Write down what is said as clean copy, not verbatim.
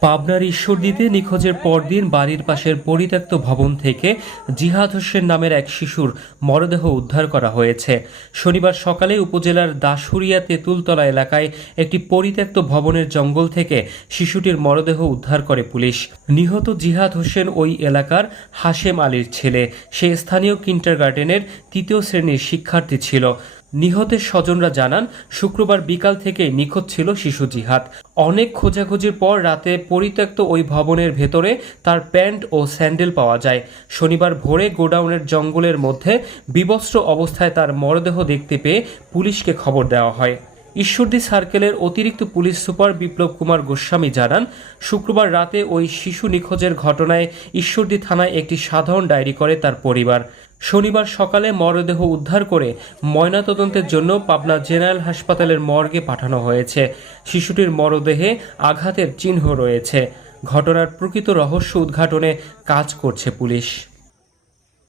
পাবনার ঈশ্বরদীতে নিখোঁজের পরদিন বাড়ির পাশের পরিত্যক্ত ভবন থেকে জিহাদ হোসেন নামের এক শিশুর মরদেহ উদ্ধার করা হয়েছে। শনিবার সকালে উপজেলার দাসুরিয়া তেঁতুলতলা এলাকায় একটি পরিত্যক্ত ভবনের জঙ্গল থেকে শিশুটির মরদেহ উদ্ধার করে পুলিশ। নিহত জিহাদ হোসেন ওই এলাকার হাশেম আলীর ছেলে। সে স্থানীয় কিন্ডারগার্টেনের ৩য় শ্রেণীর শিক্ষার্থী ছিল। নিহতের স্বজনরা জানান, শুক্রবার বিকাল থেকে নিখোঁজ ছিল শিশু জিহাদ। অনেক খোঁজাখুঁজির পর রাতে পরিত্যক্ত ওই ভবনের ভেতরে তার প্যান্ট ও স্যান্ডেল পাওয়া যায়। শনিবার ভোরে গোডাউনের জঙ্গলের মধ্যে বিবস্ত্র অবস্থায় তার মরদেহ দেখতে পেয়ে পুলিশকে খবর দেওয়া হয়। ঈশ্বরদী সার্কেলের অতিরিক্ত পুলিশ সুপার বিপ্লব কুমার গোস্বামী জানান, শুক্রবার রাতে ওই শিশু নিখোঁজের ঘটনায় ঈশ্বরদী থানায় একটি সাধারণ ডায়েরি করে তার পরিবার। শনিবার সকালে মরদেহ উদ্ধার করে ময়নাতদন্তের জন্য পাবনা জেনারেল হাসপাতালের মর্গে পাঠানো হয়েছে। শিশুটির মরদেহে আঘাতের চিহ্ন রয়েছে। ঘটনার প্রকৃত রহস্য উদ্ঘাটনে কাজ করছে পুলিশ।